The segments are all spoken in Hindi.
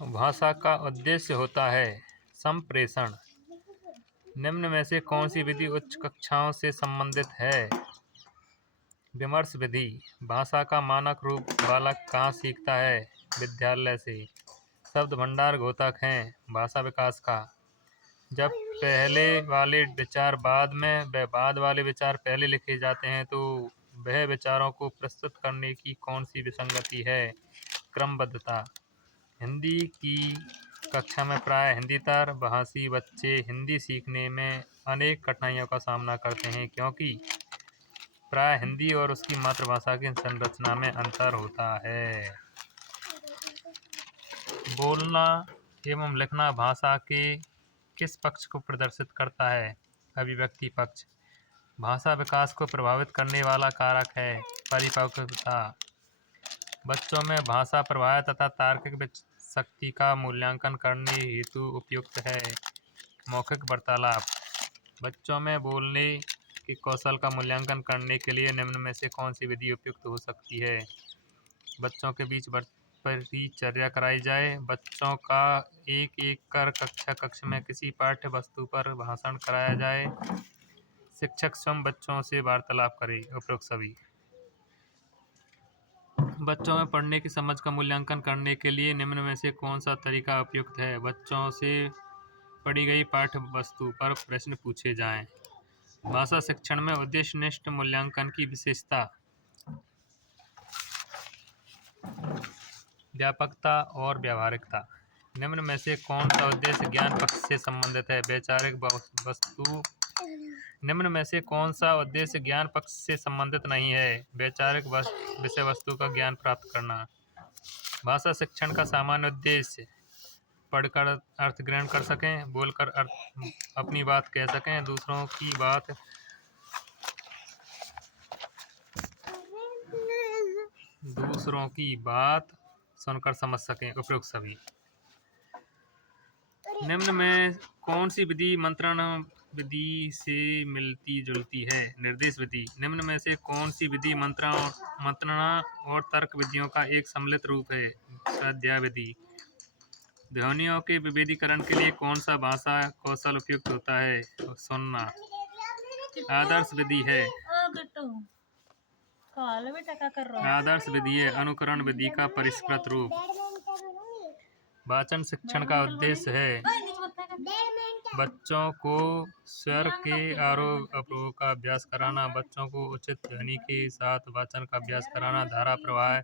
भाषा का उद्देश्य होता है संप्रेषण। निम्न में से कौन सी विधि उच्च कक्षाओं से संबंधित है? विमर्श विधि। भाषा का मानक रूप बालक कहाँ सीखता है? विद्यालय से। शब्द भंडार घोतक हैं भाषा विकास का। जब पहले वाले विचार बाद में व बाद वाले विचार पहले लिखे जाते हैं तो वह विचारों को प्रस्तुत करने की कौन सी विसंगति है? क्रमबद्धता। हिंदी की कक्षा में प्राय हिंदीतर भाषी बच्चे हिंदी सीखने में अनेक कठिनाइयों का सामना करते हैं क्योंकि प्राय हिंदी और उसकी मातृभाषा की संरचना में अंतर होता है। बोलना एवं लिखना भाषा के किस पक्ष को प्रदर्शित करता है? अभिव्यक्ति पक्ष। भाषा विकास को प्रभावित करने वाला कारक है परिपक्वता। बच्चों में भाषा प्रवाह तथा तार्किक शक्ति का मूल्यांकन करने हेतु उपयुक्त है मौखिक वार्तालाप। बच्चों में बोलने के कौशल का मूल्यांकन करने के लिए निम्न में से कौन सी विधि उपयुक्त हो सकती है? बच्चों के बीच परिचर्या कराई जाए। बच्चों का एक एक कर कक्ष में किसी पाठ्य वस्तु पर भाषण कराया जाए। शिक्षक स्वयं बच्चों से वार्तालाप करे। उपरोक्त सभी। बच्चों में पढ़ने की समझ का मूल्यांकन करने के लिए निम्न में से कौन सा तरीका उपयुक्त है? बच्चों से पढ़ी गई पाठ्य वस्तु पर प्रश्न पूछे जाएं। भाषा शिक्षण में उद्देश्यनिष्ठ मूल्यांकन की विशेषता। व्यापकता और व्यावहारिकता। निम्न में से कौन सा उद्देश्य ज्ञान पक्ष से संबंधित है? वैचारिक वस्तु। निम्न में से कौन सा उद्देश्य ज्ञान पक्ष से संबंधित नहीं है? वैचारिक विषय वस्तु का ज्ञान प्राप्त करना। भाषा शिक्षण का सामान्य उद्देश्य पढ़कर अर्थ ग्रहण कर सकें, बोलकर अपनी बात कह सकें, दूसरों की बात सुनकर समझ सकें। उपयुक्त सभी। निम्न में कौन सी विधि मंत्रण विधि से मिलती जुलती है? निर्देश विधि। निम्न में से कौन सी विधि मंत्रणा और तर्क विधियों का एक सम्मिलित रूप है? स्वाध्याय विधि। ध्वनियों के विभेदीकरण के लिए कौन सा भाषा कौशल उपयुक्त होता है? सुनना। आदर्श विधि है आदर्श विधि है अनुकरण विधि का परिष्कृत रूप। वाचन शिक्षण का उद्देश्य है बच्चों को स्वर के आरोह अवरोह का अभ्यास कराना, बच्चों को उचित ध्वनि के साथ वाचन का अभ्यास कराना, धारा प्रवाह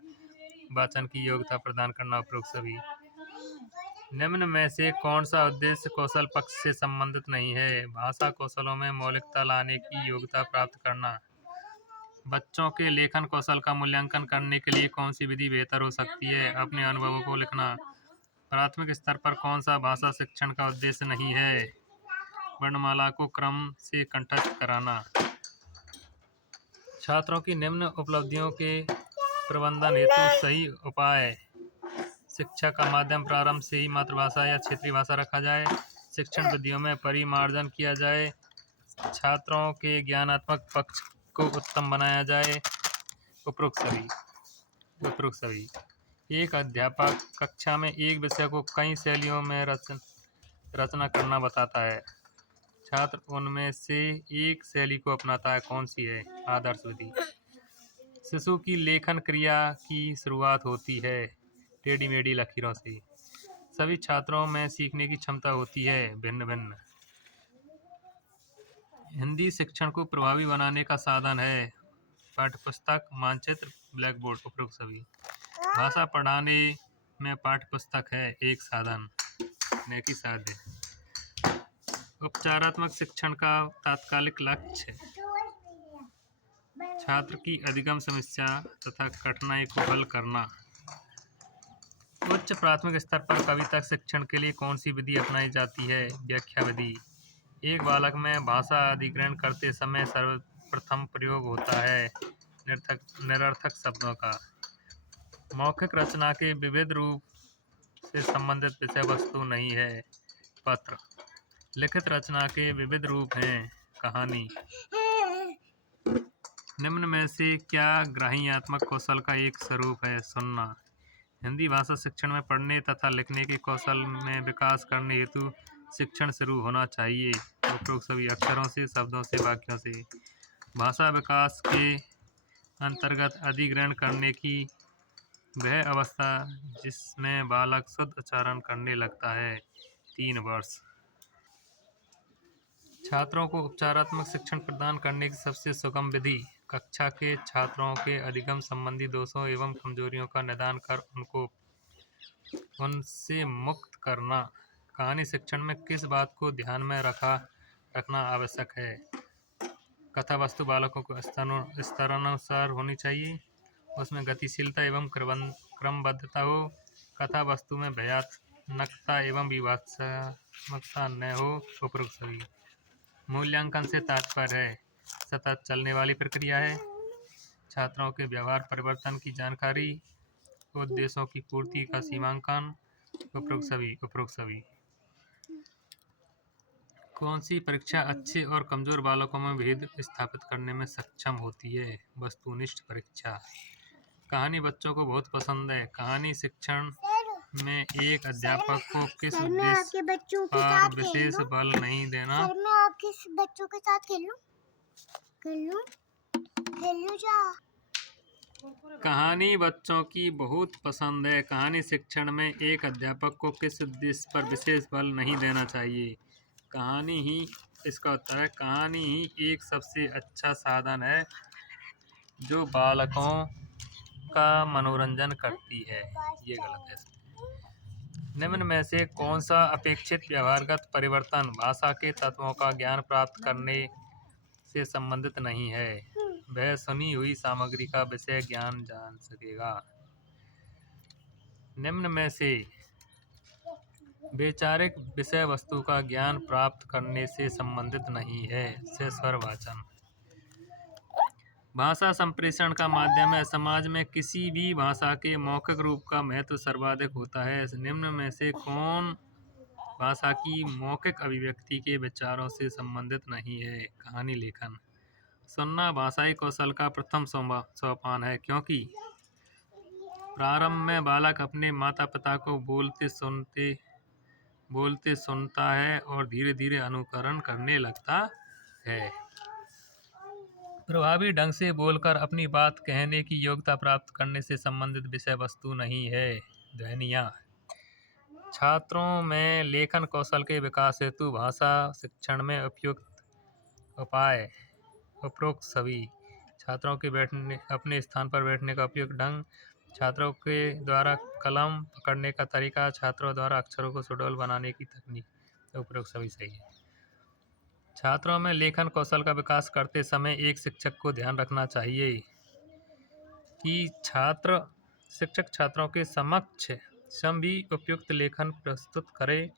वाचन की योग्यता प्रदान करना। उपरोक्त सभी। निम्न में से कौन सा उद्देश्य कौशल पक्ष से संबंधित नहीं है? भाषा कौशलों में मौलिकता लाने की योग्यता प्राप्त करना। बच्चों के लेखन कौशल का मूल्यांकन करने के लिए कौन सी विधि बेहतर हो सकती है? अपने अनुभवों को लिखना। प्राथमिक स्तर पर कौन सा भाषा शिक्षण का उद्देश्य नहीं है? वर्णमाला को क्रम से कंठस्थ कराना। छात्रों की निम्न उपलब्धियों के प्रबंधन हेतु सही उपाय। शिक्षा का माध्यम प्रारंभ से ही मातृभाषा या क्षेत्रीय भाषा रखा जाए। शिक्षण विधियों में परिमार्जन किया जाए। छात्रों के ज्ञानात्मक पक्ष को उत्तम बनाया जाए। उपरोक्त सभी। एक अध्यापक कक्षा में एक विषय को कई शैलियों में रचना करना बताता है। छात्र उनमें से एक शैली को अपनाता है, कौन सी है? आदर्श विधि। शिशु की लेखन क्रिया की शुरुआत होती है टेढ़ी मेढ़ी लकीरों से। सभी छात्रों में सीखने की क्षमता होती है भिन्न भिन्न। हिंदी शिक्षण को प्रभावी बनाने का साधन है पाठ्यपुस्तक, मानचित्र, ब्लैक बोर्ड। उपरोक्त सभी। भाषा पढ़ाने में पाठ्यपुस्तक है एक साधन न कि साध्य। उपचारात्मक शिक्षण का तात्कालिक लक्ष्य छात्र की अधिगम समस्या तथा कठिनाई को हल करना। उच्च प्राथमिक स्तर पर कविता शिक्षण के लिए कौन सी विधि अपनाई जाती है? व्याख्या विधि। एक बालक में भाषा अधिग्रहण करते समय सर्वप्रथम प्रयोग होता है निरर्थक शब्दों का। मौखिक रचना के विविध रूप से संबंधित विषय वस्तु नहीं है पत्र। लिखित रचना के विविध रूप हैं कहानी। निम्न में से क्या ग्राह्यात्मक कौशल का एक स्वरूप है? सुनना। हिंदी भाषा शिक्षण में पढ़ने तथा लिखने के कौशल में विकास करने हेतु शिक्षण शुरू होना चाहिए। उपरोक्त सभी अक्षरों से, शब्दों से, वाक्यों से। भाषा विकास के अंतर्गत अधिग्रहण करने की वह अवस्था जिसमें बालक शुद्ध उच्चारण करने लगता है। 3 वर्ष। छात्रों को उपचारात्मक शिक्षण प्रदान करने की सबसे सुगम विधि कक्षा के छात्रों के अधिगम संबंधी दोषों एवं कमजोरियों का निदान कर उनसे मुक्त करना। कहानी शिक्षण में किस बात को ध्यान में रखना आवश्यक है? कथा वस्तु बालकों को स्तरानुसार होनी चाहिए। उसमें गतिशीलता एवं क्रमबद्धता हो। कथा वस्तु में भयानकता एवं विभत्सकता न हो। उपरोक्त सभी। मूल्यांकन से तात्पर्य है सतत चलने वाली प्रक्रिया है। छात्रों के व्यवहार परिवर्तन की जानकारी, उद्देश्यों की पूर्ति का सीमांकन। उपरोक्त सभी। कौन सी परीक्षा अच्छे और कमजोर बालकों में भेद स्थापित करने में सक्षम होती है? वस्तुनिष्ठ परीक्षा। कहानी बच्चों को बहुत पसंद है। कहानी शिक्षण में एक अध्यापक को किस उद्देश्य पर विशेष बल नहीं देना। सर मैं आपके बच्चों के साथ खेलूं जा। कहानी बच्चों की बहुत पसंद है। कहानी शिक्षण में एक अध्यापक को किस उद्देश्य पर विशेष बल नहीं देना चाहिए? कहानी ही इसका उत्तर है। कहानी ही एक सबसे अच्छा साधन है जो बालकों का मनोरंजन करती है। ये गलत है। निम्न में से कौन सा अपेक्षित व्यवहारगत परिवर्तन भाषा के तत्वों का ज्ञान प्राप्त करने से संबंधित नहीं है? वह सुनी हुई सामग्री का विषय ज्ञान जान सकेगा। निम्न में से वैचारिक विषय वस्तु का ज्ञान प्राप्त करने से संबंधित नहीं है। से स्वरवाचन। भाषा संप्रेषण का माध्यम है। समाज में किसी भी भाषा के मौखिक रूप का महत्व सर्वाधिक होता है। निम्न में से कौन भाषा की मौखिक अभिव्यक्ति के विचारों से संबंधित नहीं है? कहानी लेखन। सुनना भाषाई कौशल का प्रथम सोपान है क्योंकि प्रारंभ में बालक अपने माता पिता को बोलते सुनता है और धीरे धीरे अनुकरण करने लगता है। प्रभावी ढंग से बोलकर अपनी बात कहने की योग्यता प्राप्त करने से संबंधित विषय वस्तु नहीं है। ध्वनियाँ। छात्रों में लेखन कौशल के विकास हेतु भाषा शिक्षण में उपयुक्त उपाय। उपरोक्त सभी। छात्रों के अपने स्थान पर बैठने का उपयुक्त ढंग, छात्रों के द्वारा कलम पकड़ने का तरीका, छात्रों द्वारा अक्षरों को सुडौल बनाने की तकनीक। उपरोक्त सभी सही है। छात्रों में लेखन कौशल का विकास करते समय एक शिक्षक को ध्यान रखना चाहिए कि शिक्षक छात्रों के समक्ष स्वयं भी उपयुक्त लेखन प्रस्तुत करे।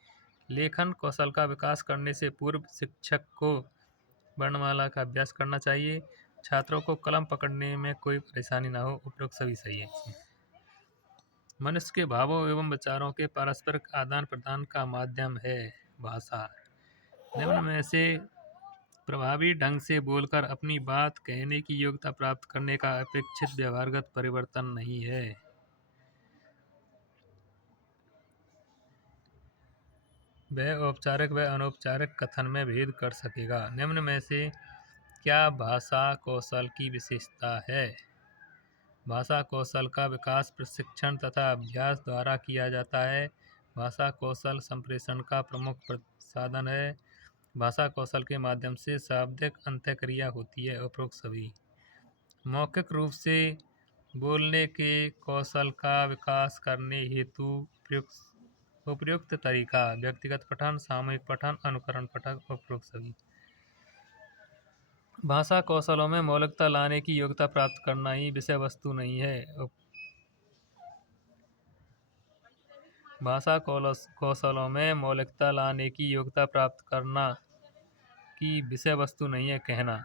लेखन कौशल का विकास करने से पूर्व शिक्षक को वर्णमाला का अभ्यास करना चाहिए। छात्रों को कलम पकड़ने में कोई परेशानी ना हो। उपरोक्त सभी सही है। मनुष्य के भावों एवं विचारों के पारस्परिक आदान प्रदान का माध्यम है भाषा। निम्न में से प्रभावी ढंग से बोलकर अपनी बात कहने की योग्यता प्राप्त करने का अपेक्षित व्यवहारगत परिवर्तन नहीं है। वह औपचारिक व अनौपचारिक कथन में भेद कर सकेगा। निम्न में से क्या भाषा कौशल की विशेषता है? भाषा कौशल का विकास प्रशिक्षण तथा अभ्यास द्वारा किया जाता है। भाषा कौशल संप्रेषण का प्रमुख साधन है। भाषा कौशल के माध्यम से शाब्दिक अंतःक्रिया होती है। उपरोक्त सभी। मौखिक रूप से बोलने के कौशल का विकास करने हेतु उपयुक्त तरीका व्यक्तिगत पठन, सामूहिक पठन, अनुकरण पठन। उपरोक्त सभी। भाषा कौशलों में मौलिकता लाने की योग्यता प्राप्त करना ही विषय वस्तु नहीं है। भाषा कौशलों में मौलिकता लाने की योग्यता प्राप्त करना की विषय वस्तु नहीं है कहना।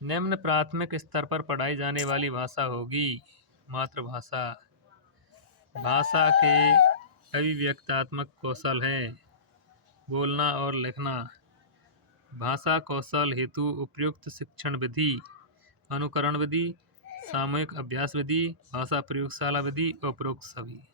निम्न प्राथमिक स्तर पर पढ़ाई जाने वाली भाषा होगी मातृभाषा। भाषा के अभिव्यक्तात्मक कौशल हैं बोलना और लिखना। भाषा कौशल हेतु उपयुक्त शिक्षण विधि अनुकरण विधि, सामूहिक अभ्यास विधि, भाषा प्रयोगशाला विधि, उपरोक्त सभी।